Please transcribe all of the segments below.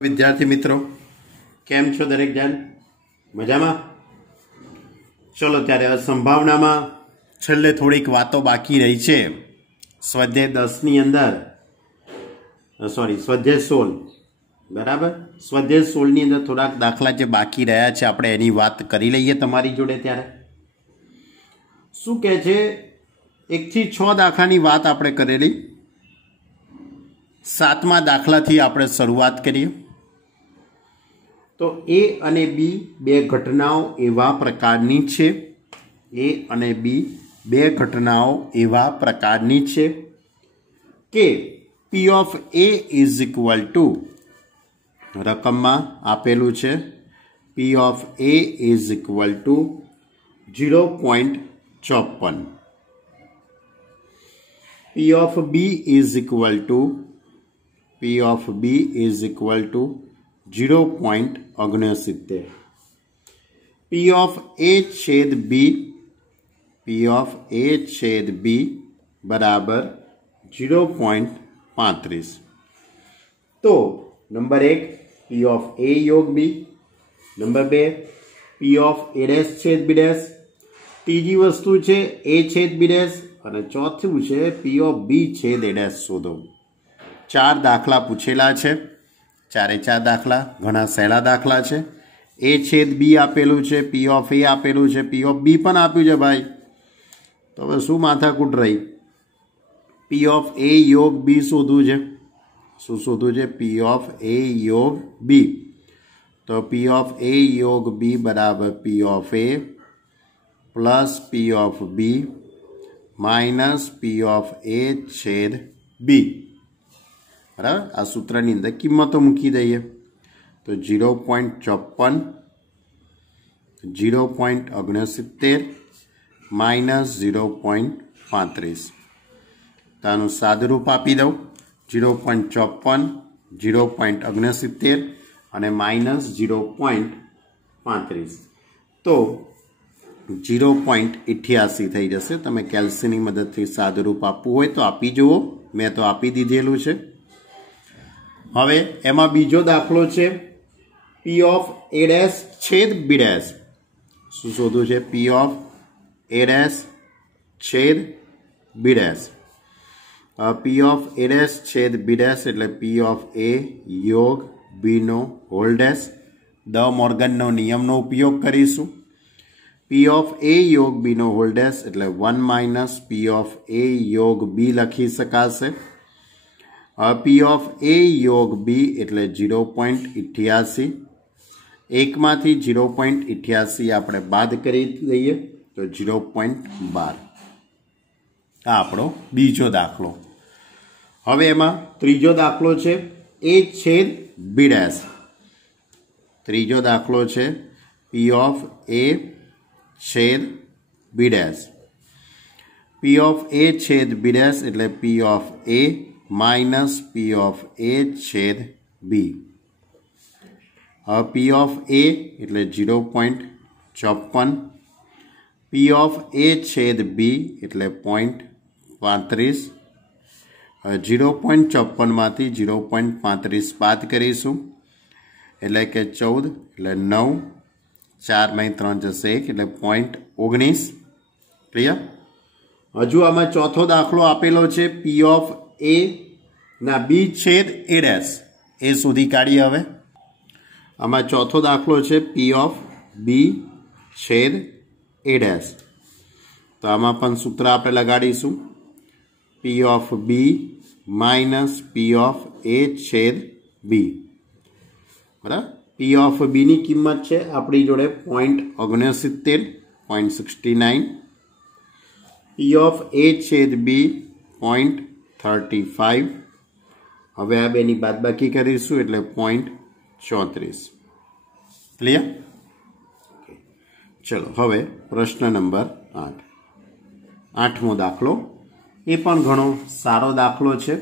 विद्यार्थी मित्रों केम छो दरेक जन मजामा। चलो त्यारे संभावना में छेल्ले थोड़ीक वातो बाकी रही है। स्वाध्याय 10 नी अंदर स्वाध्याय 16 बराबर। स्वाध्याय 16 नी अंदर थोड़ा दाखला जे बाकी रह्या छे आपणे एनी वात करी लईए तमारी जोड़े। त्यारे शुं कहे छे 1 થી 6 दाखलानी वात आपणे करेली। 7मा दाखलाथी आपणे शरूआत करीए। तो ए अने बी बे घटनाओं एवा प्रकारनी छे। ए अने बी बे घटनाओं एवा प्रकारनी छे के P of A is equal to रकम में आपेलू छे P of A is equal to 0.54। P of B is equal to 0.69। P of A छेद बी बराबर 0.35। तो नंबर 1 पी ऑफ ए योग B, number 2 P of A dash छेद B dash, तीजी वस्तु छे ए छेद बी डैश और चौथुं छे पी ऑफ बी छेद ए डैश शोधो। 4 दाखला पूछेला छे। 4 दाखला घणा सहेला दाखला छे। ए छेद बी आपेलू छे, पी ऑफ ए आपेलू छे, पी ऑफ बी पण आप्युं छे भाई। तो हवे शुं माथाकूट रही? पी ऑफ ए योग बी शोधવું છે। શું શોધવું છે? पी ऑफ ए योग बी। तो पी ऑफ ए योग बी बराबर P of A plus P of B minus P of A छेद बी। बराबर। आ सूत्रनी अंदर किंमतो मूकी दईए तो 0.54, 0.69 माइनस 0.35। तो आनु सादरूप आपी दઉં 0.54, 0.69 અને माइनस 0.35। तो 0.88 थई जशे। तमे केल्सीनी मददथी सादरूप आपવું હોય तो आपी जुओ। मैं तो आपी दीधेलुं छे। हवे एमां बीजो दाखलो छे पी ऑफ ए डैश छेद बी डैश। शुं शोधવું છે? पी ऑफ ए डैश छेद B dash. P of A dash छेद बी डैश एटले पी ऑफ ए योग बी नो होल डैश। द मोर्गननो नियमनो उपयोग करीशुं। पी ऑफ ए योग बी नो होल डैश एटले 1 माइनस पी ऑफ ए योग बी लखी शकाशे। पी ऑफ ए योग बी एटले 0.88। 1 मांथी 0.88 आपणे बाद करी दईए तो 0.12। आ आपणो बीजो दाखलो। हवे एमां त्रीजो दाखलो छे ए छेद बी डैश। त्रीजो दाखलो छे पी ऑफ ए छेद B dash. P of A छेद बी डैश एटले P of A minus P of A छेद बी। पी ऑफ ए एटले 0.54। पी ऑफ ए छेद बी एटले 0.35। 0.54 मांथी 0.35 बाद करीशुं एटले के 14 एटले 9, 4 में 3 जशे 1 एटले 0.19। क्लियर? हजू आमां चौथो दाखलो आपेलो छे पी ऑफ ए ना बी छेद ए डैश। ए शोधी काढीए। हवे आमां चौथो दाखलो छे पी ऑफ बी छेद ए डैश। तो आमां पण सूत्र आपणे लगाडीशुं P of B minus P of A छेद बी। बराबर। पी ऑफ बी नी किंमत छे आपणी जोडे 0.69, 0.69। पी ऑफ ए छेद बी 0.35। हवे आ बेनी बादबाकी करीशुं एटले 0.34। क्लियर? चलो हवे प्रश्न नंबर 8। 8मो दाखलो ए पण घणो सारो दाखलो छे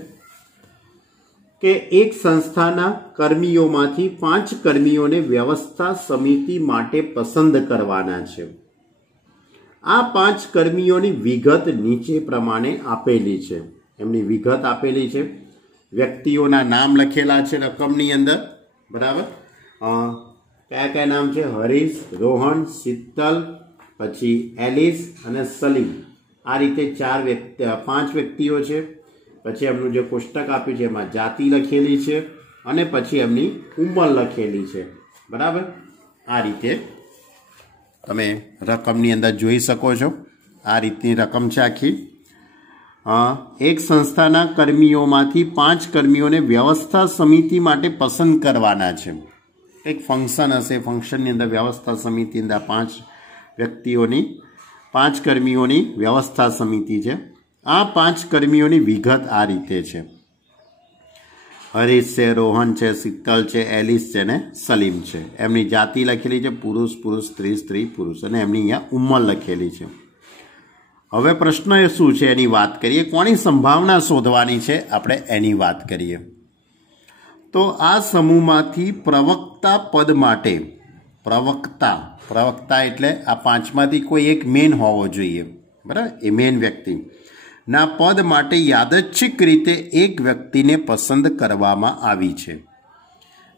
के एक संस्थाना कर्मीओमांथी 5 कर्मीओने व्यवस्था समिति माटे पसंद करवाना छे। आ 5 कर्मीओनी विगत नीचे प्रमाणे आपेली छे। एमनी विगत आपेली छे। व्यक्तिओना नाम लखेला छे रकमनी अंदर बराबर। क्या क्या नाम है? हरीश, रोहन, शीतल, पछी एलिस अने सलीम। आ रीते 5 व्यक्तिओ छे। पछी एमनुं जे कोष्टक आप्युं छे एमां जाति लखेली छे अने पछी एमनी उंमर लखेली छे। बराबर। आ रीते तमे रकमनी अंदर जोई शको छो। आ रीतनी रकम छे आखी। एक संस्थाना कर्मीओमांथी 5 कर्मीओने व्यवस्था समिति माटे पसंद करवाना छे। एक फंक्शन हशे, फंक्शननी अंदर व्यवस्था समिति अंदर 5 व्यक्तिओनी 5 कर्मीओनी व्यवस्था समिति छे। आ 5 कर्मीओनी विगत आ रीते छे। हरीश छे, रोहन छे, शीतल छे, एलिस छे ने सलीम छे। एमनी जाति लखेली छे पुरुष पुरुष, स्त्री स्त्री पुरुष, अने एमनी अहींया उंमर लखेली छे। हवे प्रश्न ए शुं छे एनी वात करीए। कोनी संभावना शोधवानी छे आपणे एनी वात करीए। तो आ समूहमांथी प्रवक्ता पद माटे प्रवक्ता एटले आ 5 मांथी कोई एक मेन होवो जोईए। बराबर। ए मेन व्यक्ति ना पद माटे यादच्छिक रीते एक व्यक्तिने पसंद करवामां आवी छे।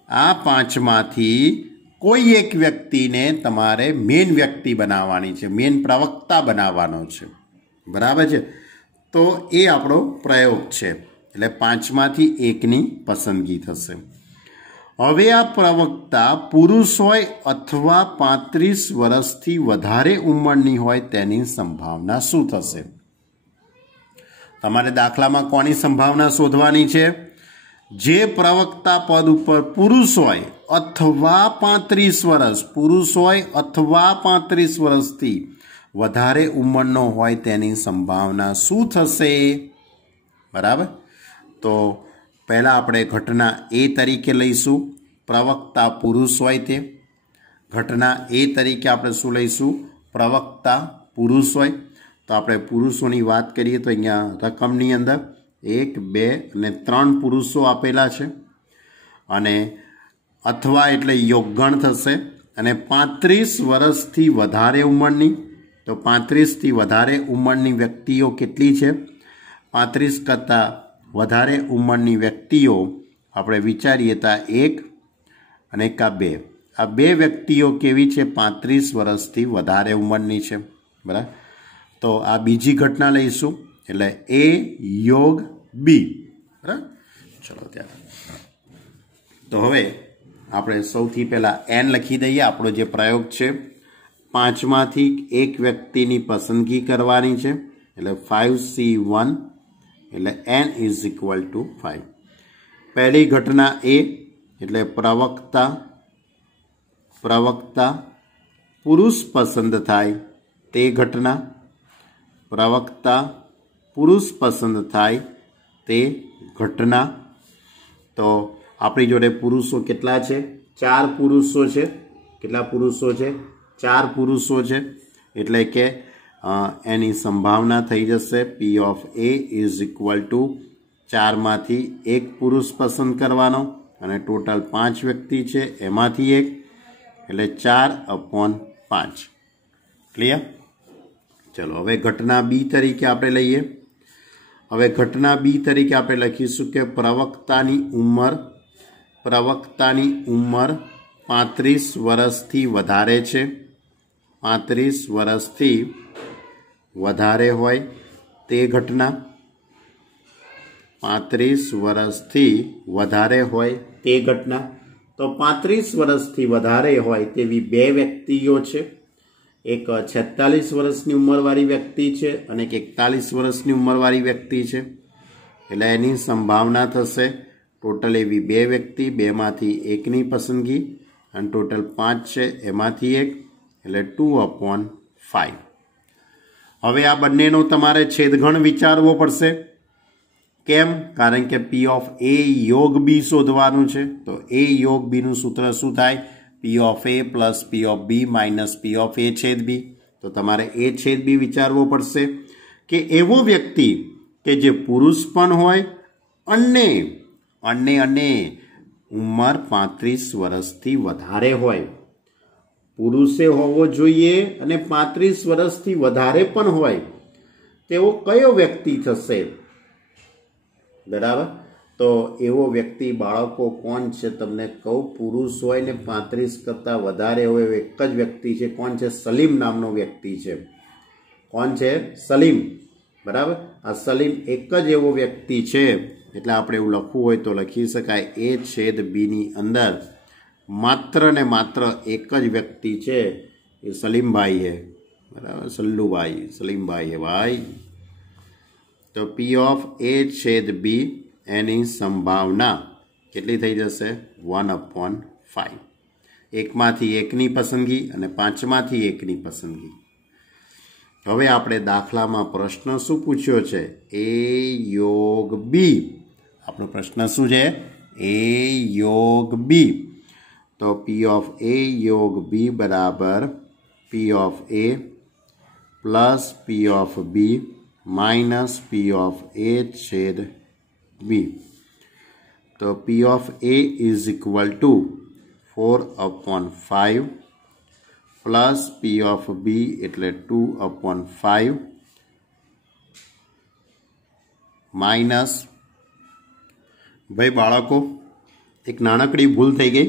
आ 5 मांथी कोई एक व्यक्तिने तमारे मेन व्यक्ति बनाववानी छे, मेन प्रवक्ता बनाववानो छे। बराबर छे। तो ए आपणो प्रयोग छे। एटले 5 मांथी एकनी पसंदगी थशे। हवे आ प्रवक्ता पुरुष होय अथवा 35 वर्षथी वधारे उंमरनी होय तेनी संभावना शुं थशे? तमारे दाखलामां कोनी संभावना शोधवानी छे? जे प्रवक्ता पद उपर पुरुष होय अथवा 35 वर्ष, पुरुष होय अथवा 35 वर्षथी वधारे उंमरनो होय तेनी संभावना शुं थशे? बराबर। तो पहला आपणे घटना ए तरीके लईशुं। प्रवक्ता पुरुष होय ते घटना ए तरीके आपणे शुं लईशुं? प्रवक्ता पुरुष होय। तो आपणे पुरुषोनी वात करीए तो अहींया रकमनी अंदर 1, 2 અને 3 पुरुषो आपेला छे अने अथवा एटले योगगण थशे अने 35 वर्षथी वधारे उंमरनी। तो 35 थी वधारे उंमरनी व्यक्तिओ केटली छे? 35 करता वधारे उंमरनी व्यक्तिओ आपणे विचारीए तो 1 અને 2। आ 2 व्यक्तिओ केवी छे? 35 वर्षथी वधारे उंमरनी छे। बराबर। तो आ बीजी घटना लईशुं एटले ए योग बी। बराबर। चलो त्यार तो हवे आपणे सौथी पहेला एन लखी दईए। आपणो जे प्रयोग छे 5 मांथी एक व्यक्तिनी पसंदगी करवानी छे एटले 5C1 एटले n = 5। पहली घटना ए एटले प्रवक्ता पुरुष पसंद थाय ते घटना। प्रवक्ता पुरुष पसंद थाय ते घटना। तो आपणी जोड़े पुरुषो केटला छे? 4 पुरुषो छे। केटला पुरुषो छे? 4 पुरुषो छे। एटले के एनी संभावना थई जशे P of A = 4 मांथी 1 पुरुष पसंद करवानो अने टोटल 5 व्यक्ति छे एमांथी 1 एटले 4/5। क्लियर? चलो हवे घटना बी तरीके आपणे लईए। हवे घटना बी तरीके आपणे लखीशुं के प्रवक्तानी उंमर 35 वर्षथी वधारे छे। 35 वर्षथी वधारे होय ते घटना। 35 वर्षथी वधारे होय ते घटना। तो 35 वर्षथी वधारे होय तेवी 2 व्यक्तिओ छे। एक 46 वर्षनी उंमरवाળી व्यक्ति छे अने एक 41 वर्षनी उंमरवाળી व्यक्ति छे। एटले एनी संभावना थशे टोटल एवी 2 व्यक्ति, 2 मांथी 1 नी पसंदगी अने टोटल 5 छे एमांथी 1 एटले 2/5। हवे आ बंनेनो तमारे छेदगण विचारवो पड़शे। केम? कारण के P of A योग B शोधवानुं छे। तो A योग B नुं सूत्र शुं थाय? P of A plus P of B minus P of A छेद B। तो तमारे A छेद B विचारवो पड़शे के एवो व्यक्ति के जे पुरुष पण होय अने उंमर 35 वर्षथी वधारे होय। पुरुषे होवो जोईए अने 35 वर्षथी वधारे पण होय तेवो कयो व्यक्ति थशे? बराबर। તો એવો વ્યક્તિ બાળકો કોણ છે તમને કહું, પુરુષ હોય ને 35 કરતાં વધારે હોય એક જ વ્યક્તિ છે. કોણ છે? સલીમ નામનો વ્યક્તિ છે. કોણ છે? સલીમ. બરાબર. આ સલીમ એક જ એવો વ્યક્તિ છે. એટલે આપણે એવું લખવું હોય તો લખી શકાય A/Bની અંદર માત્ર ને માત્ર એક જ વ્યક્તિ છે, એ સલીમભાઈ છે. બરાબર. સલ્લુભાઈ, સલીમભાઈ है भाई. તો P of A/B એની સંભાવના કેટલી થઈ જશે? 1/5. એકમાંથી એકની પસંદગી અને 5માંથી એકની પસંદગી. હવે આપણે દાખલામાં પ્રશ્ન શું પૂછ્યો છે? A યોગ B. આપણો પ્રશ્ન શું છે? A યોગ B. તો P of A યોગ B બરાબર P of A plus P of B minus P of A/B. તો P of A is equal to 4/5 plus P of B એટલે 2/5 માઇનસ, ભાઈ બાળકો એક નાનકડી ભૂલ થઈ ગઈ.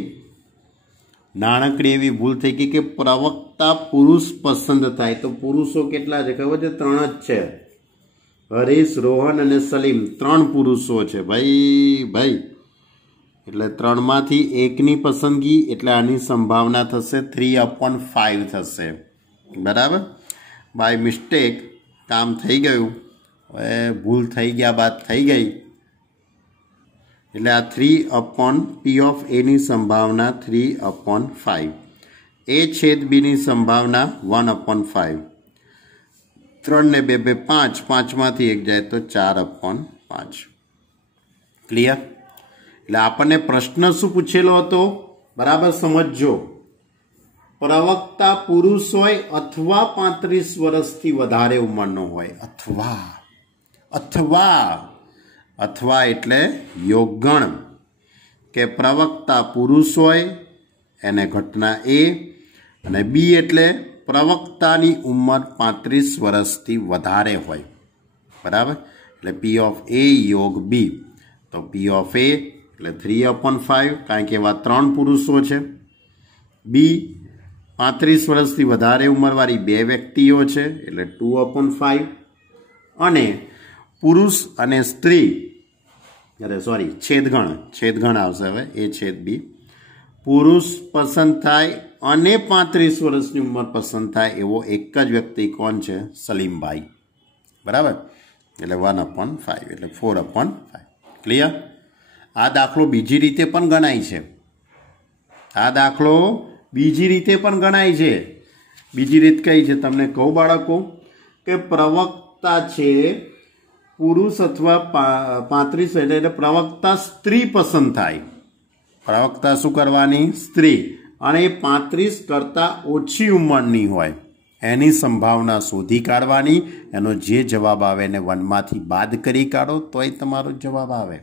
નાનકડી એવી ભૂલ થઈ ગઈ કે પ્રવક્તા પુરુષ પસંદ થાય. તો પુરુષો કેટલા છે ખબર છે? 3 જ છે. હરીશ, રોહન અને સલીમ 3 પુરુષો છે ભાઈ. એટલે 3માંથી એકની પસંદગી એટલે આની સંભાવના થશે 3/5 થશે. બરાબર. બાય મિસ્ટેક કામ થઈ ગયું. હવે ભૂલ થઈ ગયા બાદ થઈ ગઈ. એટલે આ 3/P of Aની સંભાવના 3/5. A/Bની સંભાવના 1/5. 3 ને 2 5, 5માંથી 1 જાય તો 4/5. ક્લિયર? એટલે આપણને પ્રશ્ન શું પૂછેલો હતો? બરાબર સમજજો. પ્રવક્તા પુરુષ હોય અથવા 35 વર્ષથી વધારે ઉંમરનો હોય. અથવા એટલે યોગગણ કે પ્રવક્તા પુરુષ હોય એને ઘટના A, અને B એટલે પ્રવક્તાની ઉંમર 35 વર્ષથી વધારે હોય. બરાબર. એટલે P of A યોગ B. તો P of A એટલે 3/5 કારણ કે એવા 3 પુરુષો છે. B 35 વર્ષથી વધારે ઉંમરવાળી 2 વ્યક્તિઓ છે એટલે 2/5. અને પુરુષ અને સ્ત્રી, છેદગણ આવશે હવે A/B. પુરુષ પસંદ થાય અને 35 વર્ષની ઉંમર પસંદ થાય એવો એક જ વ્યક્તિ કોણ છે? સલીમભાઈ. બરાબર. એટલે 1/5 એટલે 4/5. ક્લિયર? આ દાખલો બીજી રીતે પણ ગણાય છે. બીજી રીત કઈ છે તમને કહું બાળકો, કે પ્રવક્તા છે પુરુષ અથવા 35 એટલે પ્રવક્તા સ્ત્રી પસંદ થાય. પ્રવક્તા શું કરવાની? સ્ત્રી. અને એ 35 કરતાં ઓછી ઉંમરની હોય એની સંભાવના શોધી કાઢવાની. એનો જે જવાબ આવે એને 1માંથી બાદ કરી કાઢો તોય તમારો જવાબ આવે.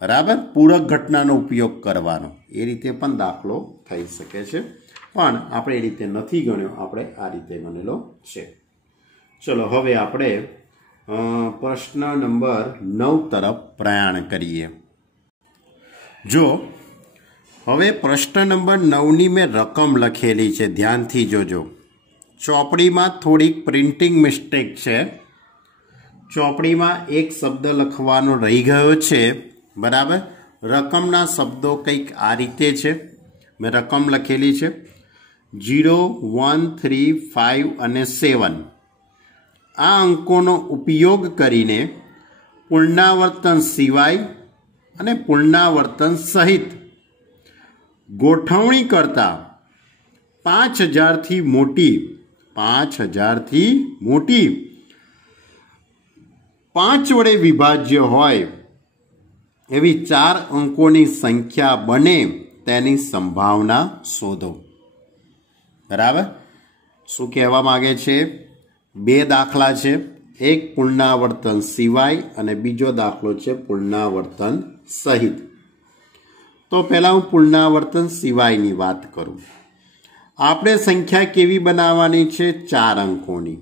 બરાબર. પૂરક ઘટનાનો ઉપયોગ કરવાનો. એ રીતે પણ દાખલો થઈ શકે છે, પણ આપણે એ રીતે નથી ગણ્યો, આપણે આ રીતે ગણેલો છે. ચલો હવે આપણે પ્રશ્ન નંબર 9 તરફ પ્રયાણ કરીએ. જો હવે પ્રશ્ન નંબર 9ની મેં રકમ લખેલી છે, ધ્યાનથી જોજો. ચોપડીમાં થોડીક પ્રિન્ટિંગ મિસ્ટેક છે. ચોપડીમાં એક શબ્દ લખવાનો રહી ગયો છે. બરાબર. રકમના શબ્દો કંઈક આ રીતે છે. મેં રકમ લખેલી છે 0, 1, 3, 5 અને 7. આ અંકોનો ઉપયોગ કરીને પુનરાવર્તન સિવાય અને પુનરાવર્તન સહિત ગોઠવણી કરતા 5000થી મોટી 5 વડે વિભાજ્ય હોય એવી 4 અંકોની સંખ્યા બને તેની સંભાવના શોધો. બરાબર. શું કહેવા માંગે છે? 2 દાખલા છે. એક પુનરાવર્તન સિવાય અને બીજો દાખલો છે પુનરાવર્તન સહિત. તો પહેલાં હું પુનરાવર્તન સિવાયની વાત કરું. આપણે સંખ્યા કેવી બનાવવાની છે? 4 અંકોની.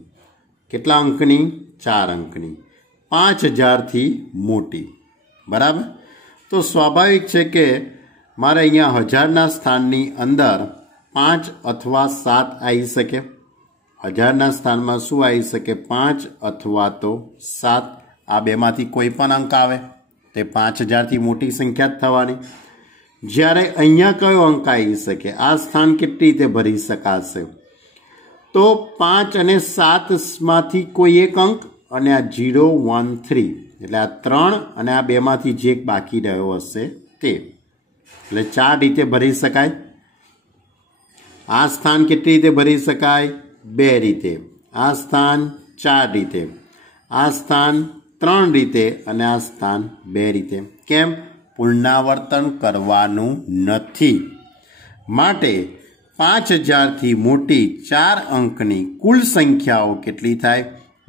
કેટલા અંકની? 4 અંકની. 5000થી મોટી. બરાબર. તો સ્વાભાવિક છે કે મારે અહીંયા હજારના સ્થાનની અંદર 5 અથવા 7 આવી શકે. હજારના સ્થાનમાં શું આવી શકે? 5 અથવા તો 7. આ બેમાંથી કોઈ પણ અંક આવે તે 5000થી મોટી સંખ્યા જ થવાની. જ્યારે અહીંયા કયો અંક આવી શકે? આ સ્થાન કેટલી રીતે ભરી શકાશે? તો 5 અને 7માંથી કોઈ એક અંક અને આ 0, 1, 3 એટલે આ 3 અને આ બેમાંથી જે એક બાકી રહ્યો હશે તે, એટલે 4 રીતે ભરી શકાય. આ સ્થાન કેટલી રીતે ભરી શકાય? 2 રીતે. આ સ્થાન 4 રીતે, આ સ્થાન 3 રીતે અને આ સ્થાન 2 રીતે. કેમ? પુનરાવર્તન કરવાનું નથી. માટે 5000થી મોટી 4 અંકની કુલ સંખ્યાઓ કેટલી થાય?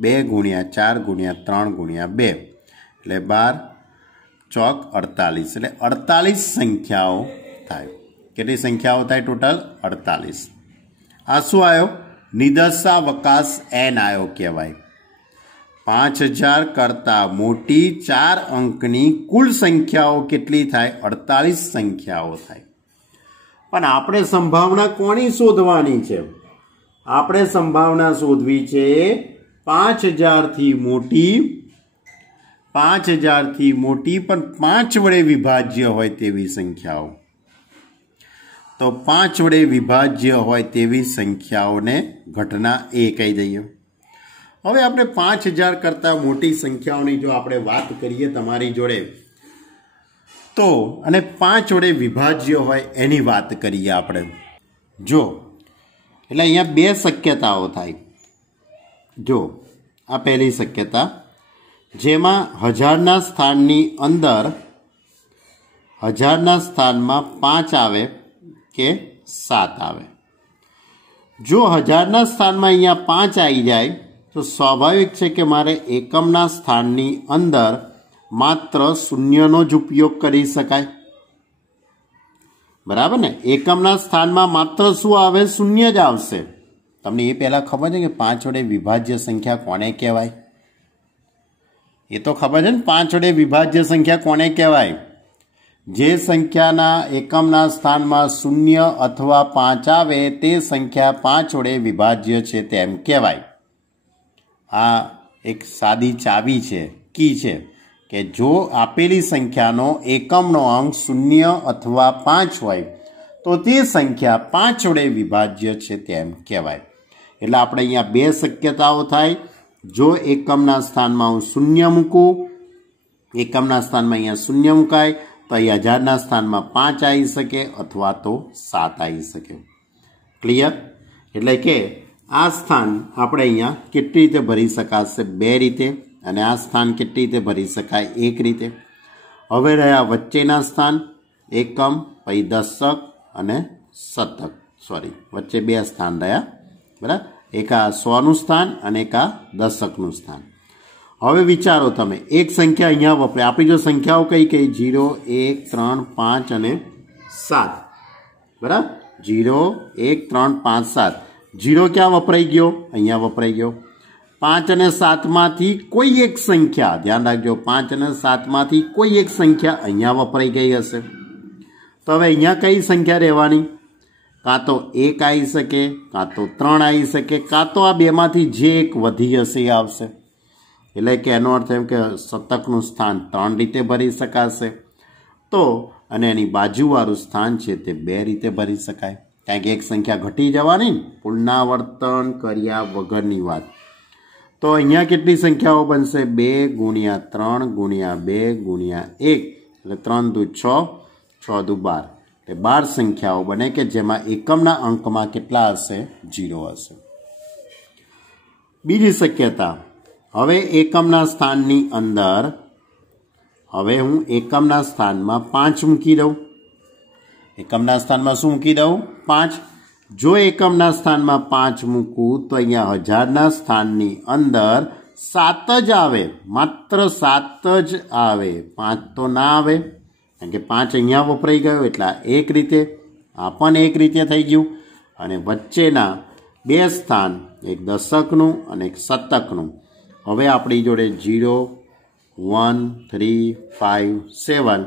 2 ગુણ્યા 4 ગુણ્યા 3 ગુણ્યા 2 એટલે 12 ચોક 48 એટલે 48 સંખ્યાઓ થાય. કેટલી સંખ્યાઓ થાય? ટોટલ 48. આ શું આવ્યો? નિદર્શાવકાશ n આવ્યો કહેવાય. 5000 કરતાં મોટી 4 અંકની કુલ સંખ્યાઓ કેટલી થાય? 48 સંખ્યાઓ થાય. પણ આપણે સંભાવના કોની શોધવાની છે? આપણે સંભાવના શોધવી છે 5000થી મોટી, 5000થી મોટી પણ 5 વડે વિભાજ્ય હોય તેવી સંખ્યાઓ. તો 5 વડે વિભાજ્ય હોય તેવી સંખ્યાઓને ઘટના એ કહી દઈએ. હવે આપણે 5000 કરતાં મોટી સંખ્યાઓની જો આપણે વાત કરીએ તમારી જોડે, તો અને 5 વડે વિભાજ્ય હોય એની વાત કરીએ આપણે. જો એટલે અહીંયા 2 શક્યતાઓ થાય. જો આ પહેલી શક્યતા, જેમાં હજારના સ્થાનની અંદર હજારના સ્થાનમાં 5 આવે કે 7 આવે. જો હજારના સ્થાનમાં અહીંયા 5 આવી જાય તો સ્વાભાવિક છે કે મારે એકમના સ્થાનની અંદર માત્ર શૂન્યનો જ ઉપયોગ કરી શકાય. બરાબર ને? એકમના સ્થાનમાં માત્ર શું આવે? શૂન્ય જ આવશે. તમને એ પહેલાં ખબર છે કે 5 વડે વિભાજ્ય સંખ્યા કોને કહેવાય? એ તો ખબર છે ને 5 વડે વિભાજ્ય સંખ્યા કોને કહેવાય? જે સંખ્યાના એકમના સ્થાનમાં 0 અથવા 5 આવે તે સંખ્યા 5 વડે વિભાજ્ય છે તેમ કહેવાય. આ એક સાદી ચાવી છે, કી છે કે જો આપેલી સંખ્યાનો એકમનો અંક 0 અથવા 5 હોય તો તે સંખ્યા 5 વડે વિભાજ્ય છે તેમ કહેવાય. એટલે આપણે અહીંયા 2 શક્યતાઓ થાય. જો એકમના સ્થાનમાં હું 0 મૂકું, એકમના સ્થાનમાં અહીંયા 0 મુકાય તો અહીં હજારના સ્થાનમાં 5 આવી શકે અથવા તો 7 આવી શકે. ક્લિયર? એટલે કે આ સ્થાન આપણે અહીંયા કેટલી રીતે ભરી શકાશે? 2 રીતે. અને આ સ્થાન કેટલી રીતે ભરી શકાય? 1 રીતે. હવે રહ્યા વચ્ચેના સ્થાન, એકમ, પછી દશક અને શતક. સોરી, વચ્ચે 2 સ્થાન રહ્યા. બરાબર? એક આ 100નું સ્થાન અને એક આ દશકનું સ્થાન. હવે વિચારો તમે, એક સંખ્યા અહીંયા વપરાય. આપણી જો સંખ્યાઓ કઈ કઈ? 0, 1, 3, 5 અને 7. બરાબર? 0, 1, 3, 5, 7. 0 ક્યાં વપરાઈ ગયો? અહીંયા વપરાઈ ગયો. 5 અને 7માંથી કોઈ એક સંખ્યા, ધ્યાન રાખજો, 5 અને 7માંથી કોઈ એક સંખ્યા અહીંયા વપરાઈ ગઈ હશે. તો હવે અહીંયા કઈ સંખ્યા રહેવાની? કાં તો 1 આવી શકે, કાં તો 3 આવી શકે, કાં તો આ બેમાંથી જે એક વધી હશે એ આવશે. એટલે કે એનો અર્થ એમ કે શતકનું સ્થાન 3 રીતે ભરી શકાશે. તો અને એની બાજુવાળું સ્થાન છે તે 2 રીતે ભરી શકાય. કારણ કે એક સંખ્યા ઘટી જવાની, પુનરાવર્તન કર્યા વગરની વાત. તો અહીંયા કેટલી સંખ્યાઓ બનશે? 2 ગુણ્યા 3 ગુણ્યા 2 ગુણ્યા 1 એટલે 3 દુ 6, 6 દુ 12 એટલે 12 સંખ્યાઓ બને કે જેમાં એકમના અંકમાં કેટલા હશે? 0 હશે. બીજી શક્યતા, હવે એકમના સ્થાનની અંદર હવે હું એકમના સ્થાનમાં 5 મૂકી દઉં. એકમના સ્થાનમાં શું મૂકી દઉં? 5. જો એકમના સ્થાનમાં 5 મૂકું તો અહીંયા હજારના સ્થાનની અંદર 7 જ આવે, માત્ર 7 જ આવે, 5 તો ના આવે. કારણ કે 5 અહીંયા વપરાઈ ગયો એટલે 1 રીતે, આ પણ 1 રીતે થઈ ગયું. અને વચ્ચેના 2 સ્થાન, એક દશકનું અને એક શતકનું. હવે આપણી જોડે 0, 1 3 5 7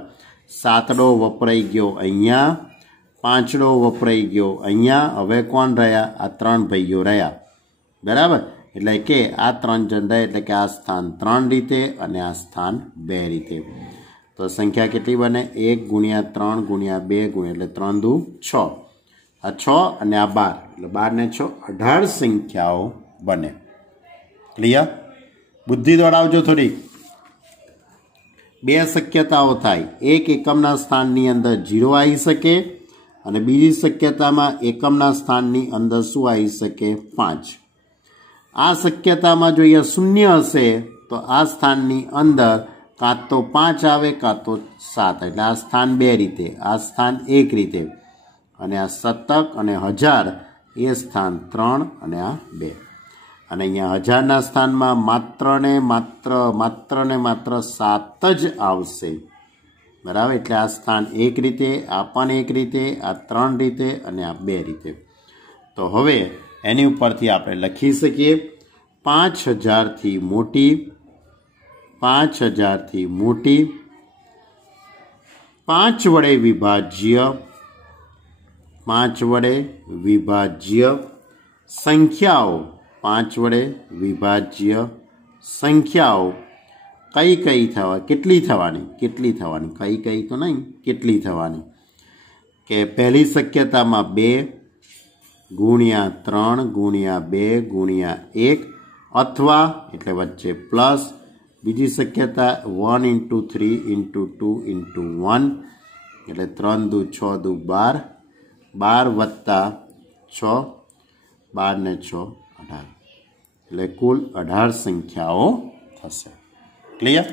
સાતડો વપરાઈ ગયો અહીંયા, પાંચડો વપરાઈ ગયો અહીંયા. હવે કોણ રહ્યા? આ ત્રણ ભાઈઓ રહ્યા, બરાબર. એટલે કે આ ત્રણ જણ રહ્યા, એટલે કે આ સ્થાન 3 રીતે અને આ સ્થાન 2 રીતે. તો સંખ્યા કેટલી બને? 1 ગુણ્યા 3 ગુણ્યા 2 ગુણ્યા, એટલે 3 દુ 6. આ 6 અને આ 12, એટલે 12 ને 6 18 સંખ્યાઓ બને. ક્લિયર? બુદ્ધિ દોડાવજો થોડીક. બે શક્યતાઓ થાય. એક એકમના સ્થાનની અંદર 0 આવી શકે અને બીજી શક્યતામાં એકમના સ્થાનની અંદર શું આવી શકે? 5. આ શક્યતામાં જો અહીંયા શૂન્ય હશે તો આ સ્થાનની અંદર કાં તો 5 આવે કાં તો 7. એટલે આ સ્થાન 2 રીતે, આ સ્થાન 1 રીતે, અને આ શતક અને 1000 એ સ્થાન 3 અને આ 2. અને અહીંયા 1000ના સ્થાનમાં માત્ર ને માત્ર 7 જ આવશે, બરાબર. એટલે આ સ્થાન 1 રીતે, આ પણ 1 રીતે, આ 3 રીતે અને આ 2 રીતે. તો હવે એની ઉપરથી આપણે લખી શકીએ 5000થી મોટી, 5000થી મોટી, 5 વડે વિભાજ્ય, 5 વડે વિભાજ્ય સંખ્યાઓ, 5 વડે વિભાજ્ય સંખ્યાઓ કઈ કઈ થવા, કેટલી થવાની, કેટલી થવાની, કઈ કઈ તો નહીં, કેટલી થવાની? કે પહેલી શક્યતામાં 2 ગુણ્યા 3 ગુણ્યા 2 ગુણ્યા 1, અથવા એટલે વચ્ચે પ્લસ. બીજી શક્યતા 1 × 3 × 2 × 1, એટલે 3 દુ 6 દુ 12, 12 વત્તા 6, 12 ને 6 18, એટલે કુલ 18 સંખ્યાઓ થશે. ક્લિયર?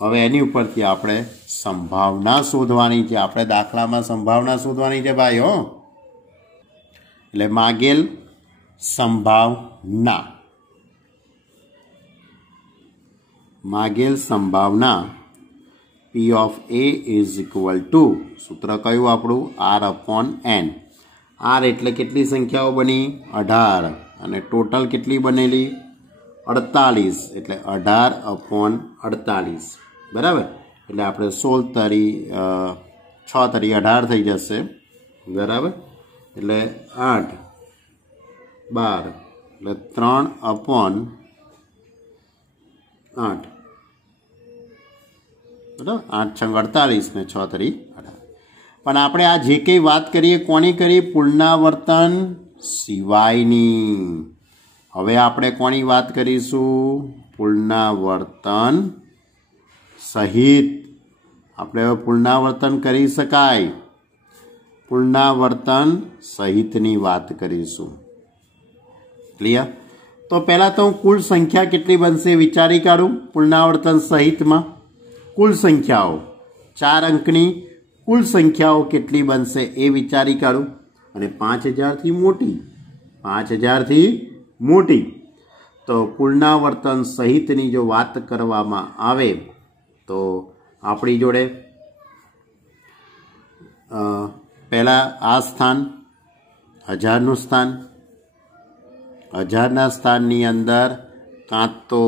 હવે એની ઉપરથી આપણે સંભાવના શોધવાની છે. આપણે દાખલામાં સંભાવના શોધવાની છે ભાઈ, હો. એટલે માગેલ સંભાવના, માગેલ સંભાવના P of A is equal to, સૂત્ર કયું આપણું? R/n. R એટલે કેટલી સંખ્યાઓ બની? 18. અને ટોટલ કેટલી બનેલી? 48. એટલે 18/48, બરાબર. એટલે આપણે 16 તરી 6 તરી 18 થઈ જશે, બરાબર. એટલે 8 12, એટલે 3/8, બરાબર. 8 × 48 ને 6 તરી 18. પણ આપણે આ જે કંઈ વાત કરીએ કોની કરીએ? પુનરાવર્તન સિવાયની. હવે આપણે કોની વાત કરીશું? પુનરાવર્તન સહિત. આપણે હવે પુનરાવર્તન કરી શકાય, પુનરાવર્તન સહિતની વાત કરીશું. ક્લિયર? તો પહેલાં તો હું કુલ સંખ્યા કેટલી બનશે વિચારી કાઢું. પુનરાવર્તન સહિતમાં કુલ સંખ્યાઓ 4 અંકની કુલ સંખ્યાઓ કેટલી બનશે એ વિચારી કાઢું. અને 5000થી મોટી, 5000થી મોટી. તો પુનરાવર્તન સહિતની જો વાત કરવામાં આવે તો આપણી જોડે પહેલાં આ સ્થાન 1000નું સ્થાન, 1000ના સ્થાનની અંદર કાં તો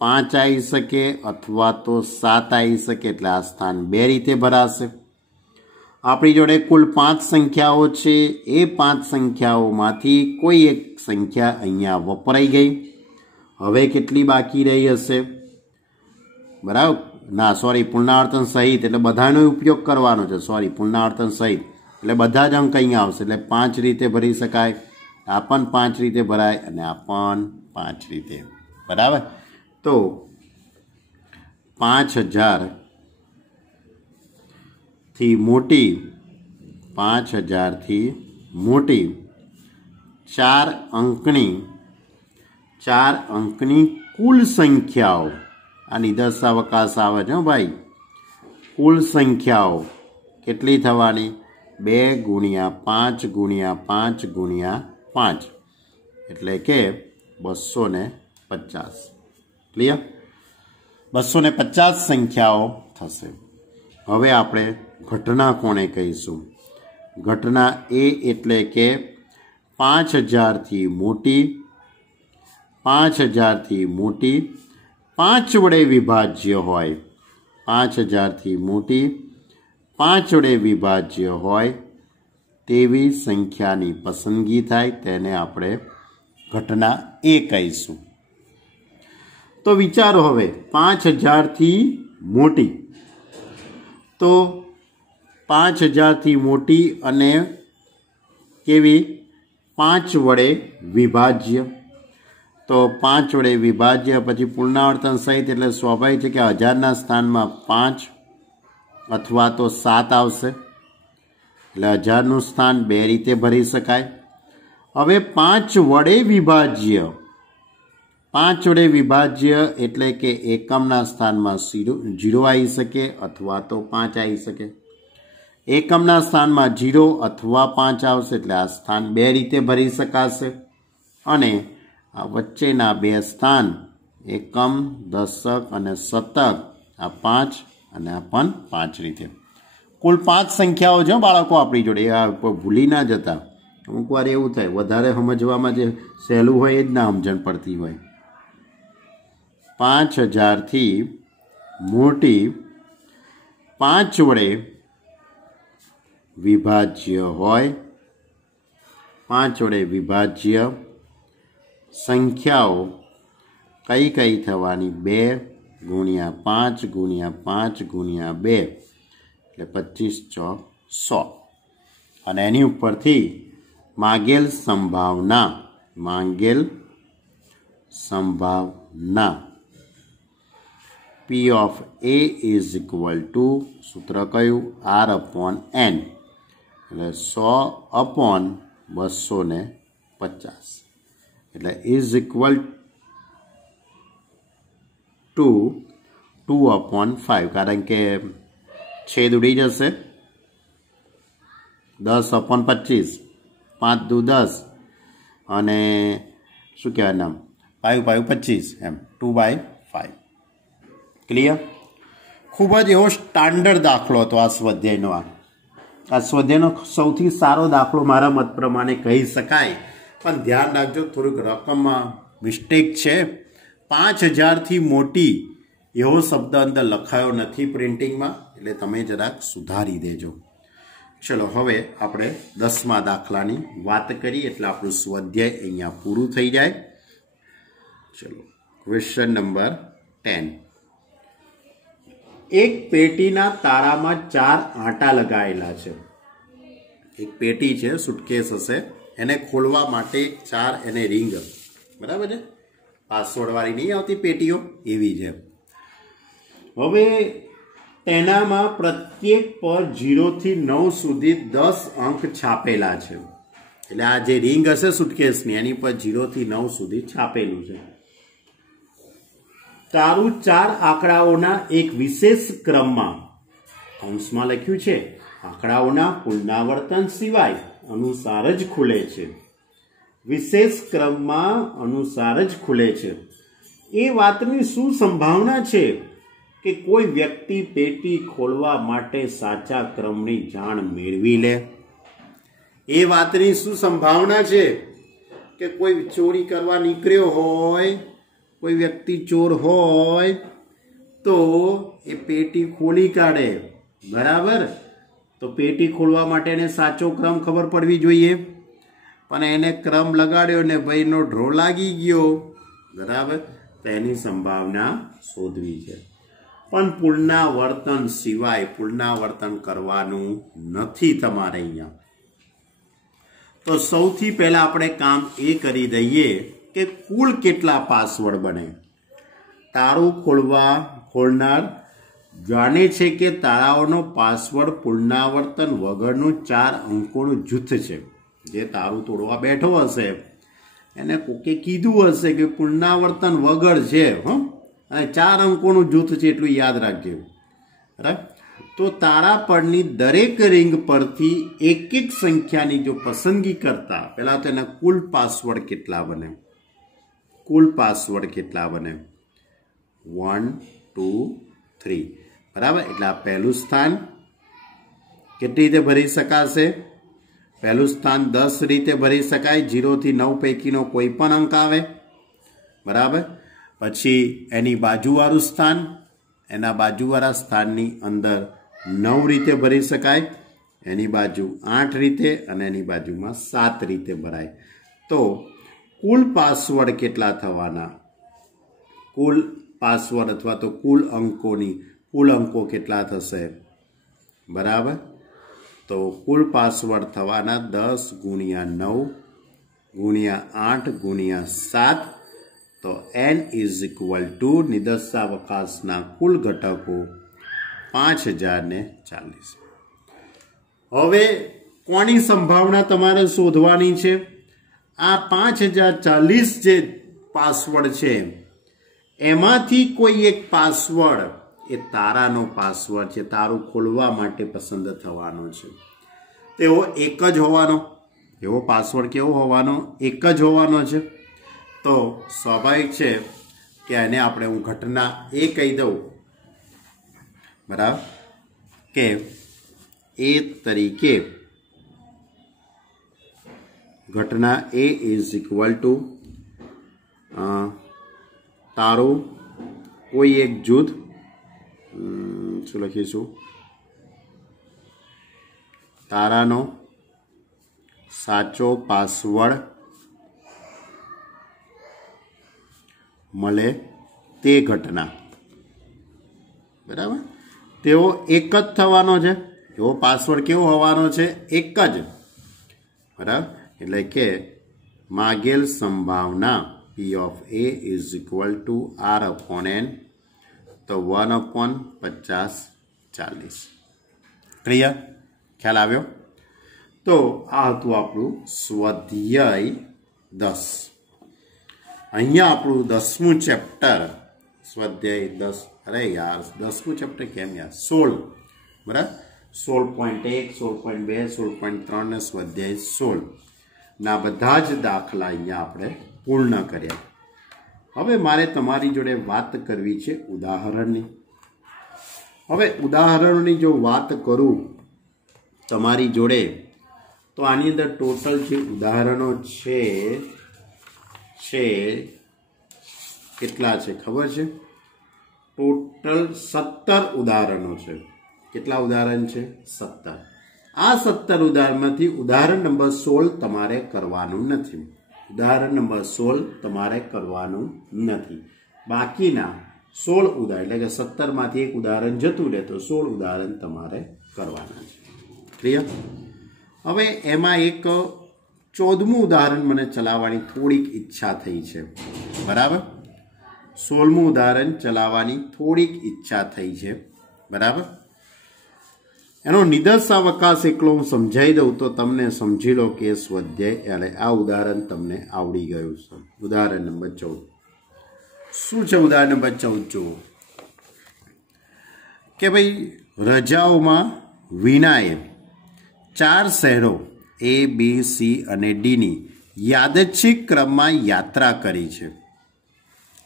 5 આવી શકે અથવા તો 7 આવી શકે. એટલે આ સ્થાન 2 રીતે ભરાશે. આપણી જોડે કુલ 5 સંખ્યાઓ છે. એ 5 સંખ્યાઓમાંથી કોઈ એક સંખ્યા અહીંયા વપરાઈ ગઈ. હવે કેટલી બાકી રહી હશે? બરાબર. ના સોરી, પુનરાવર્તન સહિત એટલે બધાનો ઉપયોગ કરવાનો છે. સોરી, પુનરાવર્તન સહિત એટલે બધા જ અંક અહીંયા આવશે. એટલે 5 રીતે ભરી શકાય. આ પણ 5 રીતે ભરાય અને આ પણ 5 રીતે, બરાબર. તો 5000થી મોટી, 5000થી મોટી 4 અંકની કુલ સંખ્યાઓ. આ નિદર્શાવકાશ આવે છે ભાઈ. કુલ સંખ્યાઓ કેટલી થવાની? 2 ગુણ્યા 5 ગુણ્યા 5 ગુણ્યા 5, એટલે કે 250. ક્લિયર? 250 સંખ્યાઓ થશે. હવે આપણે ઘટના કોને કહીશું? ઘટના એ એટલે કે 5000થી મોટી, 5000થી મોટી, 5 વડે વિભાજ્ય હોય, 5000થી મોટી 5 વડે વિભાજ્ય હોય તેવી સંખ્યાની પસંદગી થાય તેને આપણે ઘટના એ કહીશું. તો વિચારો હવે 5000થી મોટી, તો 5000થી મોટી અને કેવી 5 વડે વિભાજ્ય, તો 5 વડે વિભાજ્ય પછી પુનરાવર્તન સહિત એટલે સ્વાભાવિક છે કે 1000ના સ્થાનમાં 5 અથવા તો 7 આવશે, એટલે 1000નું સ્થાન બે રીતે ભરી શકાય. હવે 5 વડે વિભાજ્ય, 5 વડે વિભાજ્ય એટલે કે એકમના સ્થાનમાં 0 આવી શકે અથવા તો 5 આવી શકે. એકમના સ્થાનમાં 0 અથવા 5 આવશે એટલે આ સ્થાન બે રીતે ભરી શકાશે અને આ વચ્ચેના બે સ્થાન એકમ, દશક અને શતક આ 5 અને આ પણ 5 રીતે. કુલ 5 સંખ્યાઓ છે બાળકો આપણી જોડે, આ ભૂલી ના જતા. અમુક વાર એવું થાય વધારે સમજવામાં જે સહેલું હોય એ જ ના સમજણ પડતી હોય. 5000થી મોટી 5 વડે વિભાજ્ય હોય, 5 વડે વિભાજ્ય સંખ્યાઓ કઈ કઈ થવાની? 2 ગુણ્યા 5 ગુણ્યા 5 ગુણ્યા 2 એટલે 25 ચોક 100. અને એની ઉપરથી માંગેલ સંભાવના P of A is equal to સૂત્ર કયું? R/n એટલે 100/250 એટલે is equal to 2/5 કારણ કે છેદ ઉડી જશે. 10/25 5 દુ 10 અને શું કહેવાય નામ 5 5 25 એમ 2/5. ક્લિયર? ખૂબ જ એવો સ્ટાન્ડર્ડ દાખલો હતો આ સ્વાધ્યાયનો. આ સ્વાધ્યાયનો સૌથી સારો દાખલો મારા મત પ્રમાણે કહી શકાય. પણ ધ્યાન રાખજો થોડુંક રકમમાં મિસ્ટેક છે. 5000થી મોટી એવો શબ્દ અંદર લખાયો નથી પ્રિન્ટિંગમાં, એટલે તમે જરાક સુધારી દેજો. ચલો હવે આપણે 10મા દાખલાની વાત કરીએ એટલે આપણું સ્વાધ્યાય અહીંયા પૂરું થઈ જાય. ચલો ક્વેશ્ચન નંબર 10. એક પેટીના તાળામાં 4 આંટા લગાવેલા છે. એક પેટી છે, સુટકેસ હશે, એને ખોલવા માટે 4 એને રિંગ, બરાબર છે, પાસવર્ડવાળી નહીં આવતી પેટીઓ એવી છે. હવે તેનામાં પ્રત્યેક પર 0 થી 9 સુધી 10 અંક છાપેલા છે. એટલે આ જે રિંગ હશે સુટકેસની એની પર 0 થી 9 સુધી છાપેલું છે. તારું 4 આંકડાઓના એક વિશેષ ક્રમમાં, કૌંસમાં લખ્યું છે, આંકડાઓના પુનરાવર્તન સિવાય અનુસાર જ ખુલે છે. વિશેષ ક્રમમાં અનુસાર જ ખુલે છે. એ વાતની શું સંભાવના છે કે કોઈ વ્યક્તિ પેટી ખોલવા માટે સાચા ક્રમની જાણ મેળવી લે? એ વાતની શું સંભાવના છે કે કોઈ ચોરી કરવા નીકળ્યો હોય, કોઈ વ્યક્તિ ચોર હોય તો એ પેટી ખોલી કાઢે, બરાબર? તો પેટી ખોલવા માટે એને સાચો ક્રમ ખબર પડવી જોઈએ. પણ એને ક્રમ લગાડ્યો ને ભાઈનો ડ્રો લાગી ગયો, બરાબર? તો એની સંભાવના શોધવી છે. પણ પુનરાવર્તન સિવાય પુનરાવર્તન કરવાનું નથી તમારે અહીંયા. તો સૌથી પહેલા આપણે કામ એ કરી દઈએ કે કુલ કેટલા પાસવર્ડ બને. તાળું ખોલનાર જાણે છે કે તાળાઓનો પાસવર્ડ પુનરાવર્તન વગરનું 4 અંકોનું જૂથ છે. જે તાળું તોડવા બેઠો હશે એને કોકે કીધું હશે કે પુનરાવર્તન વગર છે, અને 4 અંકોનું જૂથ છે, એટલું યાદ રાખજો, બરાબર? તો તાળા પરની દરેક રિંગ પરથી એક એક સંખ્યાની જો પસંદગી કરતા પહેલા તો એના કુલ પાસવર્ડ કેટલા બને? કુલ પાસવર્ડ કેટલા બને? 1 2 3, બરાબર? એટલે આ પહેલું સ્થાન કેટલી રીતે ભરી શકાશે? પહેલું સ્થાન 10 રીતે ભરી શકાય. 0 થી 9 પૈકીનો કોઈ પણ અંક આવે, બરાબર? પછી એની બાજુવાળું સ્થાન, એના બાજુવાળા સ્થાનની અંદર 9 રીતે ભરી શકાય, એની બાજુ 8 રીતે અને એની બાજુમાં 7 રીતે ભરાય. તો કુલ પાસવર્ડ કેટલા થવાના? કુલ પાસવર્ડ અથવા તો કુલ અંકો કેટલા થશે? બરાબર. તો કુલ પાસવર્ડ થવાના 10 × 9 × 8 × 7. તો n = નિદર્શાવકાશના કુલ ઘટકો 5040. હવે કોની સંભાવના તમારે શોધવાની છે? આ 5040 જે પાસવર્ડ છે એમાંથી કોઈ એક પાસવર્ડ એ તારાનો પાસવર્ડ છે, તારું ખોલવા માટે પસંદ થવાનો છે. તેવો એક જ હોવાનો. એવો પાસવર્ડ કેવો હોવાનો? એક જ હોવાનો છે. તો સ્વાભાવિક છે કે એને આપણે હું ઘટના એ કહી દઉં, બરાબર, કે એ તરીકે ઘટના એ = તારું કોઈ એક જૂથ, શું લખીશું? તારાનો સાચો પાસવર્ડ મળે તે ઘટના. બરાબર. તેઓ એક જ થવાનો છે. એવો પાસવર્ડ કેવો હોવાનો છે? એક જ. બરાબર. એટલે કે માગેલ સંભાવના P of A = R/n, તો 1/5040. ક્લિયર? ખ્યાલ આવ્યો? તો આ હતું આપણું સ્વાધ્યાય 10. અહીંયા આપણું 10મું ચેપ્ટર, સ્વાધ્યાય 10, અરે યાર 10મું ચેપ્ટર કેમ યાર, 16, બરાબર, 16.1, 16.2, 16.3 ને સ્વાધ્યાય 16 ના બધા જ દાખલા અહીંયા આપણે પૂર્ણ કર્યા. હવે મારે તમારી જોડે વાત કરવી છે ઉદાહરણની. હવે ઉદાહરણોની જો વાત કરું તમારી જોડે, તો આની અંદર ટોટલ જે ઉદાહરણો છે કેટલા છે ખબર છે? ટોટલ 17 ઉદાહરણો છે. કેટલા ઉદાહરણ છે? 17. આ 17 ઉદાહરણમાંથી ઉદાહરણ નંબર 16 તમારે કરવાનું નથી. ઉદાહરણ નંબર 16 તમારે કરવાનું નથી. બાકીના 16 ઉદાહરણ, એટલે કે 17માંથી એક ઉદાહરણ જતું રહે, તો 16 ઉદાહરણ તમારે કરવાના છે. ક્લિયર? હવે એમાં એક 14મું ઉદાહરણ મને ચલાવવાની થોડીક ઈચ્છા થઈ છે. બરાબર. 16મું ઉદાહરણ ચલાવવાની થોડીક ઈચ્છા થઈ છે. બરાબર. એનો નિદર્શાવકાશ એકલો હું સમજાવી દઉં તો તમને સમજી લો કે સ્વાધ્યાય, એટલે આ ઉદાહરણ તમને આવડી ગયું છે. ઉદાહરણ નંબર 14 શું છે? ઉદાહરણ નંબર 14 જુઓ કે ભાઈ રજાઓમાં વિનાએ 4 શહેરો A, B, C અને D ની યાદચ્છિક ક્રમમાં યાત્રા કરી છે.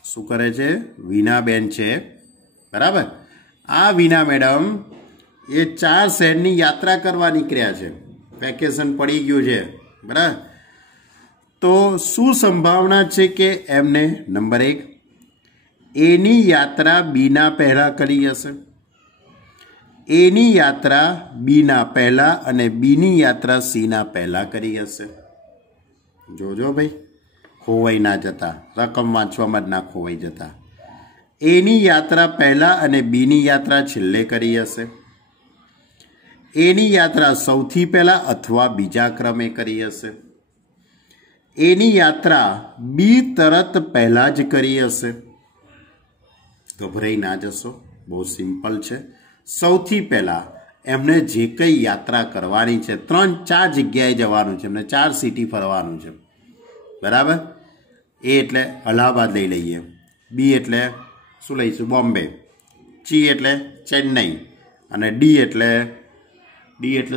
શું કરે છે? વિનાબેન છે. બરાબર. આ વિના મેડમ એ 4 શહેરની યાત્રા કરવા નીકળ્યા છે. વેકેશન પડી ગયું છે. બરાબર. તો શું સંભાવના છે કે એમને નંબર 1 એની યાત્રા બીના પહેલા કરી હશે, એની યાત્રા બીના પહેલા અને બીની યાત્રા સીના પહેલા કરી હશે. જોજો ભાઈ, ખોવાઈ ના જતા, રકમ વાંચવામાં જ ના ખોવાઈ જતા. એની યાત્રા પહેલા અને બીની યાત્રા છેલ્લે કરી હશે. એની યાત્રા સૌથી પહેલા અથવા બીજા ક્રમે કરી હશે. એની યાત્રા બી તરત પહેલા જ કરી હશે. ગભરાઈ ના જશો, બહુ સિમ્પલ છે. સૌથી પહેલા એમને જે કંઈ યાત્રા કરવાની છે, 3-4 જગ્યાએ જવાનું છે, એમને 4 સિટી ફરવાનું છે. બરાબર. એ એટલે અલ્હાબાદ લઈ લઈએ. બી એટલે શું લઈશું? બોમ્બે. સી એટલે ચેન્નઈ. અને ડી એટલે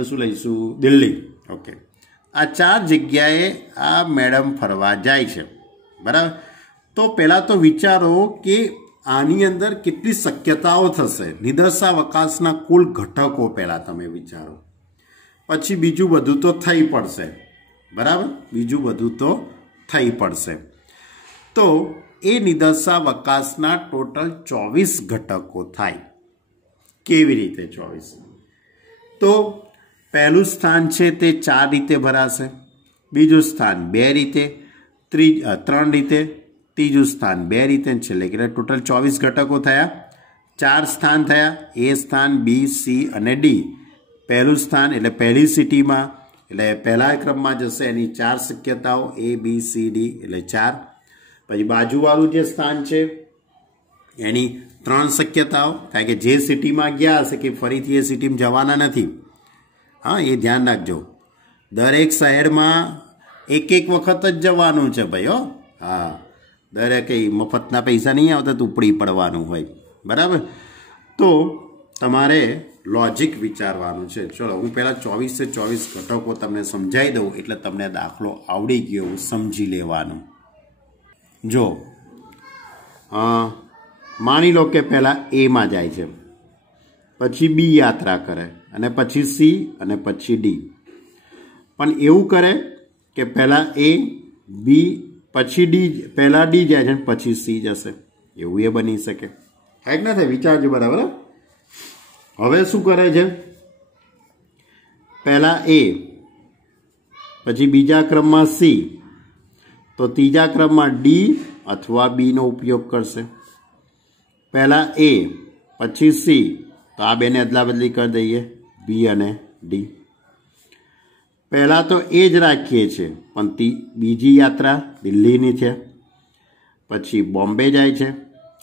શું લઈશું? દિલ્હી. ઓકે. આ 4 જગ્યાએ આ મેડમ ફરવા જાય છે. બરાબર. તો પહેલાં તો વિચારો કે આની અંદર કેટલી શક્યતાઓ થશે. નિદર્શાવકાશના કુલ ઘટકો પહેલાં તમે વિચારો, પછી બીજું બધું તો થઈ પડશે. બરાબર. બીજું બધું તો થઈ પડશે. તો એ નિદર્શાવકાશના ટોટલ 24 ઘટકો થાય। કેવી રીતે 24? તો પહેલું સ્થાન છે તે 4 રીતે ભરાશે, બીજું સ્થાન 2 રીતે, 3 રીતે, ત્રીજું સ્થાન 2 રીતે, છેલ્લે એટલે ટોટલ 24 ઘટકો થયા। 4 સ્થાન થયા, એ સ્થાન, બી, સી અને ડી। પહેલું સ્થાન એટલે પહેલી સિટીમાં એટલે પહેલા ક્રમમાં જશે, એની 4 શક્યતાઓ એ, બી, સી, ડી એટલે 4। પછી બાજુવાળું જે સ્થાન છે એની 3 શક્યતાઓ, કારણ કે જે સિટીમાં ગયા હશે કે ફરીથી એ સિટીમાં જવાના નથી। હા, એ ધ્યાન રાખજો, દરેક શહેરમાં એક વખત જ જવાનું છે ભાઈ હો। હા, દરેકે મફતના પૈસા નહીં આવતા, તો ઉપડી પડવાનું હોય, બરાબર? તો તમારે લોજિક વિચારવાનું છે। ચલો, હું પહેલાં 24 ઘટકો તમને સમજાવી દઉં એટલે તમને દાખલો આવડી ગયો એવું સમજી લેવાનું। જો માની લો કે પહેલાં એમાં જાય છે, પછી બી યાત્રા કરે, અને પછી સી, અને પછી ડી। પણ એવું કરે કે પહેલાં એ, બી, પછી ડી, પહેલાં ડી જાય છે પછી સી જશે, એવું એ બની શકે, થાય કે ના થાય? વિચારજો, બરાબર? હવે શું કરે છે? પહેલાં એ, પછી બીજા ક્રમમાં સી, તો ત્રીજા ક્રમમાં ડી અથવા બીનો ઉપયોગ કરશે। પહેલાં એ, પછી સી, તો આ બેને અદલા બદલી કરી દઈએ, બી અને ડી। પહેલાં તો એ જ રાખીએ છીએ, પણ બીજી યાત્રા દિલ્હીની છે, પછી બોમ્બે જાય છે,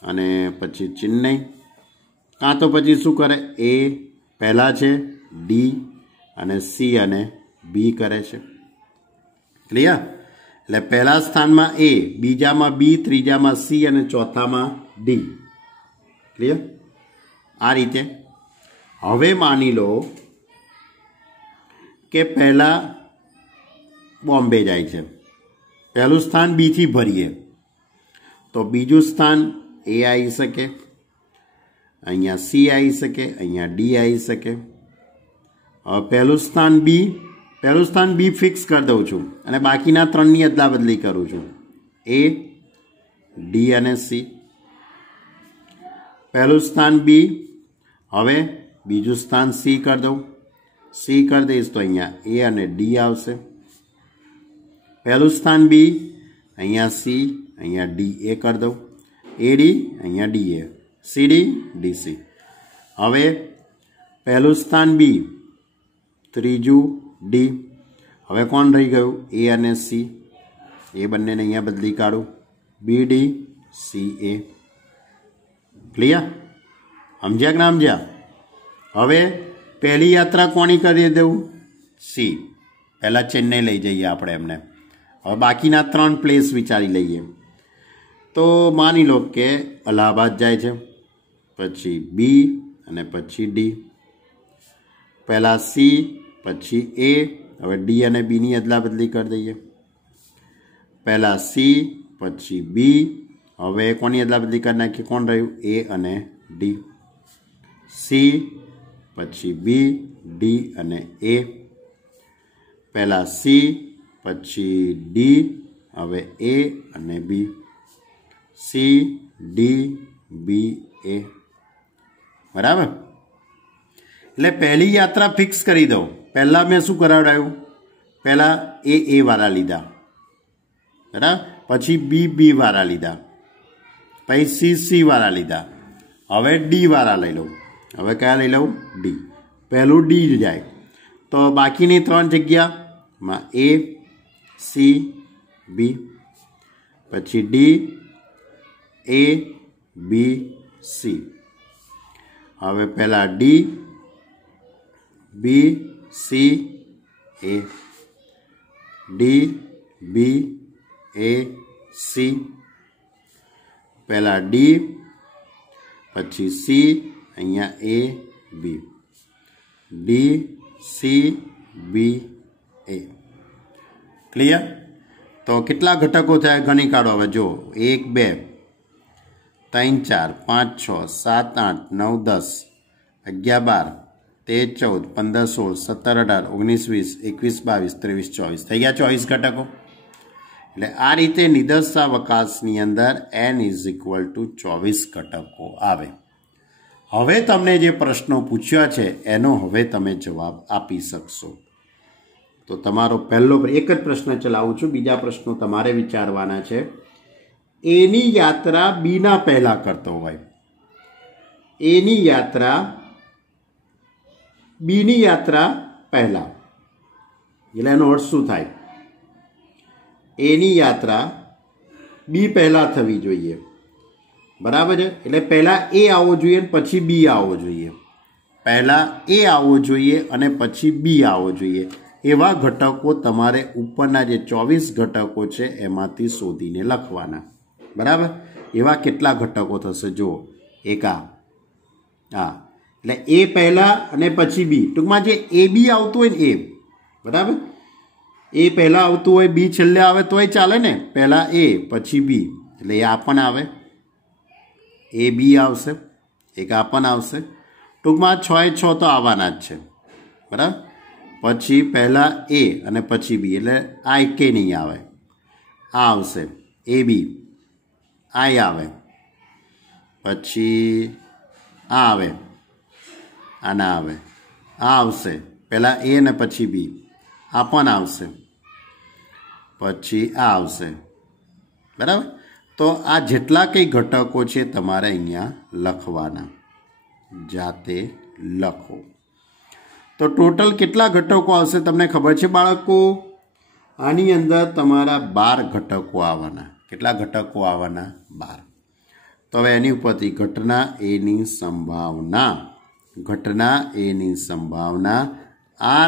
અને પછી ચેન્નઈ। કાં તો પછી શું કરે? એ પહેલાં છે, ડી અને સી અને બી કરે છે। ક્લિયર? એટલે પહેલા સ્થાનમાં એ, બીજામાં બી, ત્રીજામાં સી અને ચોથામાં ડી। ક્લિયર? આ રીતે હવે માની લો કે પહેલાં બોમ્બે જાય છે, પહેલું સ્થાન બીથી ભરીએ તો બીજું સ્થાન એ આવી શકે, અહીંયા સી આવી શકે, અહીંયા ડી આવી શકે। હવે પહેલું સ્થાન બી ફિક્સ કરી દઉં છું અને બાકીના 3ની અદલા બદલી કરું છું, એ, ડી અને સી। પહેલું સ્થાન બી, હવે બીજું સ્થાન સી કરી દઉં, સી કરી દઈશ તો અહીંયા એ અને ડી આવશે। પહેલું સ્થાન બી, અહીંયા સી, અહીંયા ડી એ કરી દઉં, એ ડી, અહીંયા ડી એ, સી ડી, ડી સી। હવે પહેલું સ્થાન બી, ત્રીજું ડી, હવે કોણ રહી ગયું? એ અને સી, એ બંનેને અહીંયા બદલી કાઢું, બી ડી, સી એ। ક્લિયર? સમજ્યા કે ના સમજ્યા? હવે પહેલી યાત્રા કોની કરી દઉં? સી, પહેલાં ચેન્નઈ લઈ જઈએ આપણે એમને। હવે બાકીના 3 પ્લેસ વિચારી લઈએ, તો માની લો કે અલ્હાબાદ જાય છે, પછી બી અને પછી ડી, પહેલાં સી, પછી એ, હવે ડી અને બીની અદલા બદલી કરી દઈએ, પહેલાં સી, પછી બી, હવે કોની અદલા બદલી કરી નાખીએ? કોણ રહ્યું? એ અને ડી, સી, પછી બી, ડી અને એ, પહેલાં સી, પછી ડી, હવે એ અને બી, સી, ડી, બી, એ। બરાબર? એટલે પહેલી યાત્રા ફિક્સ કરી દઉં। પહેલાં મેં શું કરાવડાયું? પહેલાં એ વાળા લીધા, બરાબર? પછી બી વાળા લીધા, પછી સી વાળા લીધા, હવે ડી વાળા લઈ લઉં। હવે કયા લઈ લઉં? ડી। પહેલું ડી જાય તો બાકીની 3 જગ્યામાં એ, સી, બી, પછી ડી, એ, બી, સી। હવે પહેલાં ડી, બી, સી, એ, ડી, બી, એ, સી, પહેલાં ડી, પછી સી, અહીંયા એ, બી, ડી, સી, બી, એ। ક્લિયર? તો કેટલા ઘટકો થયા ગણી કાઢો હવે। જો 1 2 3 4 5 6 7 8 9 10 11 12 13 14 15 16 17 18 19 20 21 22 23 24 થઈ ગયા 24 ઘટકો। એટલે આ રીતે નિદર્શાવકાશની અંદર n = 24 ઘટકો આવે। હવે તમને જે પ્રશ્નો પૂછ્યા છે એનો હવે તમે જવાબ આપી શકશો। તો તમારો પહેલો એક જ પ્રશ્ન ચલાવું છું, બીજા પ્રશ્નો તમારે વિચારવાના છે। એની યાત્રા બીના પહેલા કરતો હોય, એની યાત્રા બીની યાત્રા પહેલા, એટલે એનો અર્થ શું થાય? એની યાત્રા બી પહેલા થવી જોઈએ, બરાબર છે? એટલે પહેલા એ આવવો જોઈએ પછી બી આવવો જોઈએ, પહેલા એ આવવો જોઈએ અને પછી બી આવવો જોઈએ। એવા ઘટકો તમારે ઉપરના જે 24 ઘટકો છે એમાંથી શોધીને લખવાના, બરાબર? એવા કેટલા ઘટકો થશે જુઓ, એક આ, એટલે એ પહેલા અને પછી બી, ટૂંકમાં જે એ બી આવતું હોય ને એ, બરાબર? એ પહેલા આવતું હોય બી છેલ્લે આવે તોય ચાલે ને, પહેલા એ પછી બી, એટલે એ આ પણ આવે, એ બી આવશે, એક આ પણ આવશે। ટૂંકમાં 6 એ 6 તો આવવાના જ છે, બરાબર? પછી પહેલા એ અને પછી બી, એટલે આ એકે નહીં આવે, આ આવશે એ બી, આ આવે, પછી આ આવે, આ ના આવે, આ આવશે, પહેલા એ અને પછી બી, આ પણ આવશે, પછી આ આવશે, બરાબર? તો આ જેટલા કંઈ ઘટકો છે તમારે અહીંયા લખવાના, જાતે લખો। તો ટોટલ કેટલા ઘટકો આવશે તમને ખબર છે બાળકો? આની અંદર તમારા 12 ઘટકો આવવાના। કેટલા ઘટકો આવવાના? 12। તો હવે એની ઉપરથી ઘટના એની સંભાવના, ઘટના એની સંભાવના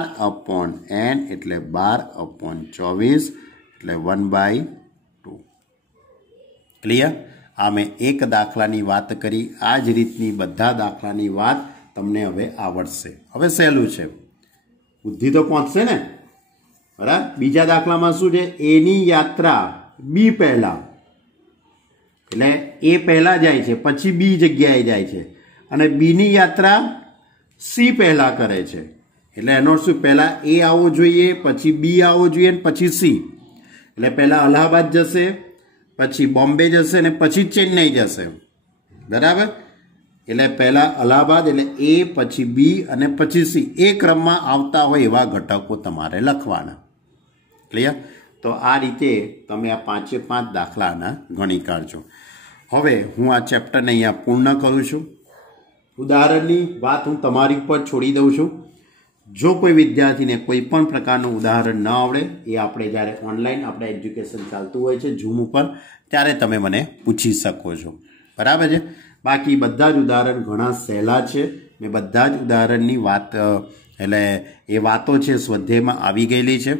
R/n એટલે 12/24 એટલે 1/2। ક્લિયર? આ મેં એક દાખલાની વાત કરી, આ જ રીતની બધા દાખલાની વાત તમને હવે આવડશે। હવે સહેલું છે, બુદ્ધિ તો પહોંચશે ને, બરાબર? બીજા દાખલામાં શું છે? એની યાત્રા બી પહેલા, એટલે એ પહેલા જાય છે પછી બી જગ્યાએ જાય છે, અને બીની યાત્રા સી પહેલા કરે છે, એટલે એનો શું? પહેલા એ આવવો જોઈએ પછી બી આવવો જોઈએ પછી સી, એટલે પહેલા અલ્હાબાદ જશે પછી બોમ્બે જશે અને પછી ચેન્નઈ જશે, બરાબર? એટલે પહેલા અલ્હાબાદ એટલે એ પછી બી અને પછી સી, એ ક્રમમાં આવતા હોય એવા ઘટકો તમારે લખવાના। ક્લિયર? તો આ રીતે તમે આ 5 દાખલાના ગણી કાઢજો। હવે હું આ ચેપ્ટરને અહીંયા પૂર્ણ કરું છું। ઉદાહરણની વાત હું તમારી ઉપર છોડી દઉં છું। જો કોઈ વિદ્યાર્થીને કોઈ પણ પ્રકારનું ઉદાહરણ ન આવડે, એ આપણે જ્યારે ઓનલાઈન આપણે એજ્યુકેશન ચાલતું હોય છે ઝૂમ ઉપર, ત્યારે તમે મને પૂછી શકો છો, બરાબર છે? બાકી બધા જ ઉદાહરણ ઘણા સહેલા છે, મેં બધા જ ઉદાહરણની વાત એટલે એ વાતો છે સ્વાધ્યાયમાં આવી ગયેલી છે,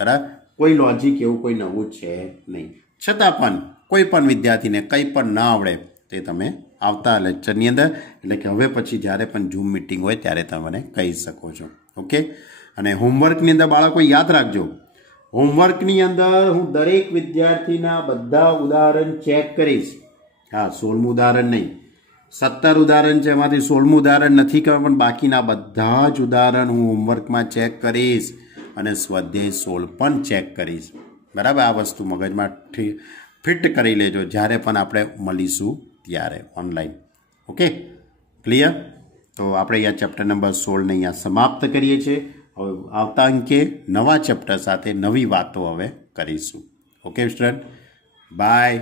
બરાબર? કોઈ લોજિક એવું કોઈ નવું છે નહીં, છતાં પણ કોઈ પણ વિદ્યાર્થીને કંઈ પણ ના આવડે તે તમે આવતા લેક્ચરની અંદર, એટલે કે હવે પછી જ્યારે પણ ઝૂમ મિટિંગ હોય ત્યારે તમે મને કહી શકો છો, ઓકે? અને હોમવર્કની અંદર બાળકો યાદ રાખજો, હોમવર્કની અંદર હું દરેક વિદ્યાર્થીના બધા ઉદાહરણ ચેક કરીશ। હા, 16મું ઉદાહરણ નહીં, 17 ઉદાહરણ છે, એમાંથી 16મું ઉદાહરણ નથી ખબર, પણ બાકીના બધા જ ઉદાહરણ હું હોમવર્કમાં ચેક કરીશ અને સ્વાધ્યાય 16 પણ ચેક કરીશ, બરાબર? આ વસ્તુ મગજમાં ફિટ કરી લેજો જ્યારે પણ આપણે મળીશું ત્યારે ઓનલાઈન, ઓકે? ક્લિયર? તો આપણે અહીંયા ચેપ્ટર નંબર 16ને અહીંયા સમાપ્ત કરીએ છીએ। હવે આવતા અંકે નવા ચેપ્ટર સાથે નવી વાતો હવે કરીશું, ઓકે સ્ટુડન્ટ? બાય।